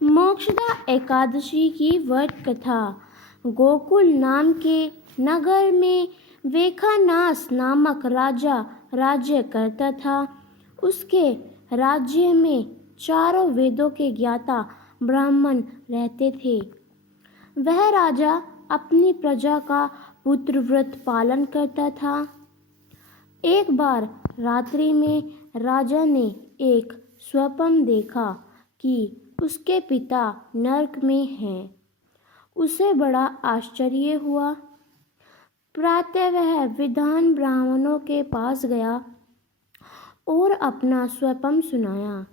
मोक्षदा एकादशी की व्रत कथा। गोकुल नाम के नगर में वेखानास नामक राजा राज्य करता था। उसके राज्य में चारों वेदों के ज्ञाता ब्राह्मण रहते थे। वह राजा अपनी प्रजा का पुत्र व्रत पालन करता था। एक बार रात्रि में राजा ने एक स्वप्न देखा कि उसके पिता नरक में हैं। उसे बड़ा आश्चर्य हुआ। प्रातः वह विद्वान ब्राह्मणों के पास गया और अपना स्वप्न सुनाया।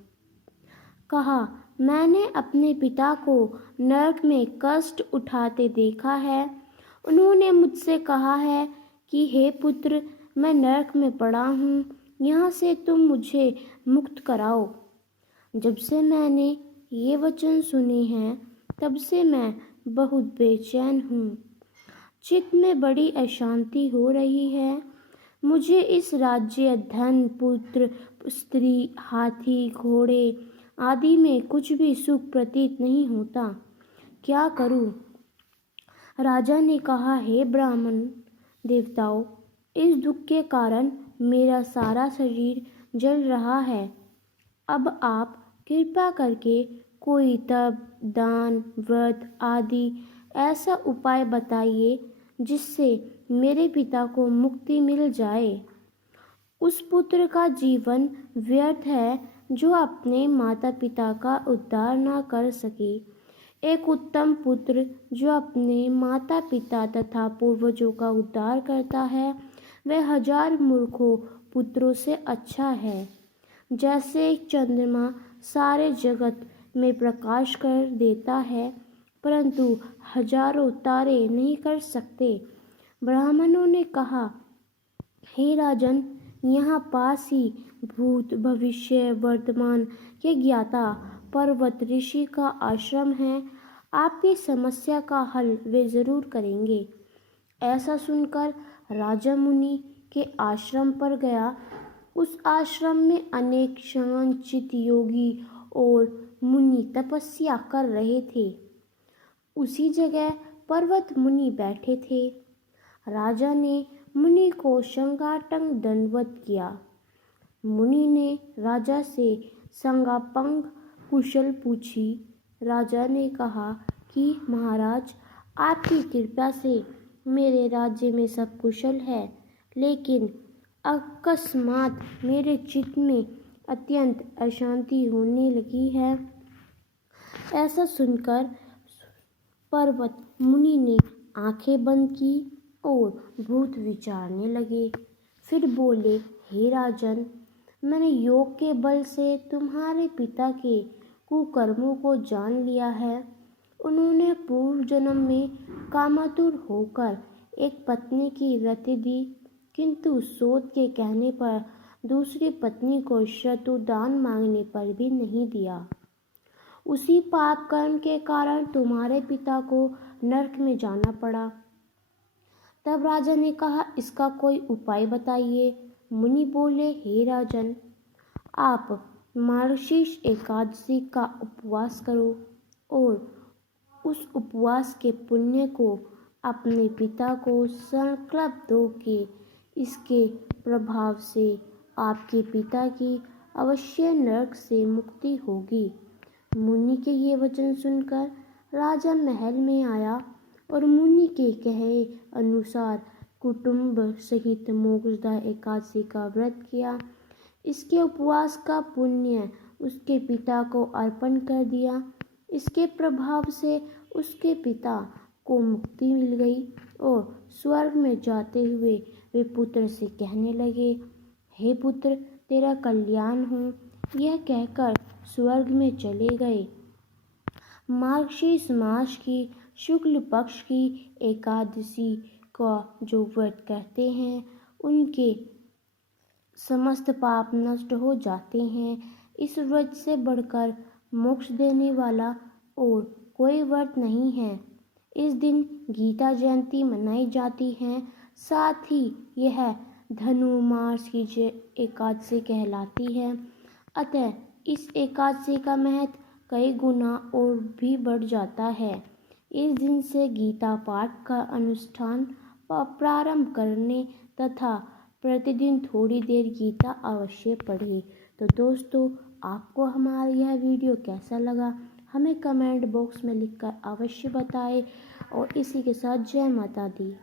कहा, मैंने अपने पिता को नरक में कष्ट उठाते देखा है। उन्होंने मुझसे कहा है कि हे पुत्र, मैं नरक में पड़ा हूँ, यहाँ से तुम मुझे मुक्त कराओ। जब से मैंने ये वचन सुने हैं तब से मैं बहुत बेचैन हूँ। चित्त में बड़ी अशांति हो रही है। मुझे इस राज्य, धन, पुत्र, स्त्री, हाथी, घोड़े आदि में कुछ भी सुख प्रतीत नहीं होता। क्या करूँ? राजा ने कहा, हे ब्राह्मण देवताओं, इस दुख के कारण मेरा सारा शरीर जल रहा है। अब आप कृपा करके कोई तप, दान, व्रत आदि ऐसा उपाय बताइए जिससे मेरे पिता को मुक्ति मिल जाए। उस पुत्र का जीवन व्यर्थ है जो अपने माता पिता का उद्धार न कर सके। एक उत्तम पुत्र जो अपने माता पिता तथा पूर्वजों का उद्धार करता है, वह 1000 मूर्खों पुत्रों से अच्छा है। जैसे एक चंद्रमा सारे जगत में प्रकाश कर देता है, परंतु हजारों तारे नहीं कर सकते। ब्राह्मणों ने कहा, हे राजन, यहाँ पास ही भूत, भविष्य, वर्तमान के ज्ञाता पर्वत ऋषि का आश्रम है। आपकी समस्या का हल वे जरूर करेंगे। ऐसा सुनकर राजा मुनि के आश्रम पर गया। उस आश्रम में अनेक शांतचित्त योगी और मुनि तपस्या कर रहे थे। उसी जगह पर्वत मुनि बैठे थे। राजा ने मुनि को शंगाटंग दंडवत किया। मुनि ने राजा से संगापंग कुशल पूछी। राजा ने कहा कि महाराज, आपकी कृपा से मेरे राज्य में सब कुशल है, लेकिन अकस्मात मेरे चित्त में अत्यंत अशांति होने लगी है। ऐसा सुनकर पर्वत मुनि ने आंखें बंद की और भूत विचारने लगे। फिर बोले, हे राजन, मैंने योग के बल से तुम्हारे पिता के कुकर्मों को जान लिया है। उन्होंने पूर्व जन्म में कामातुर होकर एक पत्नी की रति दी, किंतु सोच के कहने पर दूसरी पत्नी को शतुदान मांगने पर भी नहीं दिया। उसी पाप कर्म के कारण तुम्हारे पिता को नरक में जाना पड़ा। तब राजा ने कहा, इसका कोई उपाय बताइए। मुनि बोले, हे राजन, आप मार्गशीर्ष एकादशी का उपवास करो और उस उपवास के पुण्य को अपने पिता को संकल्प दो कि इसके प्रभाव से आपके पिता की अवश्य नरक से मुक्ति होगी। मुनि के ये वचन सुनकर राजा महल में आया और मुनि के कहे अनुसार कुटुंब सहित मोक्षदा एकादशी का व्रत किया। इसके उपवास का पुण्य उसके पिता को अर्पण कर दिया। इसके प्रभाव से उसके पिता को मुक्ति मिल गई और स्वर्ग में जाते हुए वे पुत्र से कहने लगे, हे पुत्र, तेरा कल्याण हो। यह कहकर स्वर्ग में चले गए। मार्गशीर्ष मास की शुक्ल पक्ष की एकादशी का जो व्रत करते हैं, उनके समस्त पाप नष्ट हो जाते हैं। इस व्रत से बढ़कर मोक्ष देने वाला और कोई व्रत नहीं है। इस दिन गीता जयंती मनाई जाती है। साथ ही यह धनुर्मास की एकादशी कहलाती है। अतः इस एकादशी का महत्व कई गुना और भी बढ़ जाता है। इस दिन से गीता पाठ का अनुष्ठान प्रारंभ करने तथा प्रतिदिन थोड़ी देर गीता अवश्य पढ़ें। तो दोस्तों, आपको हमारा यह वीडियो कैसा लगा हमें कमेंट बॉक्स में लिखकर अवश्य बताएं और इसी के साथ जय माता दी।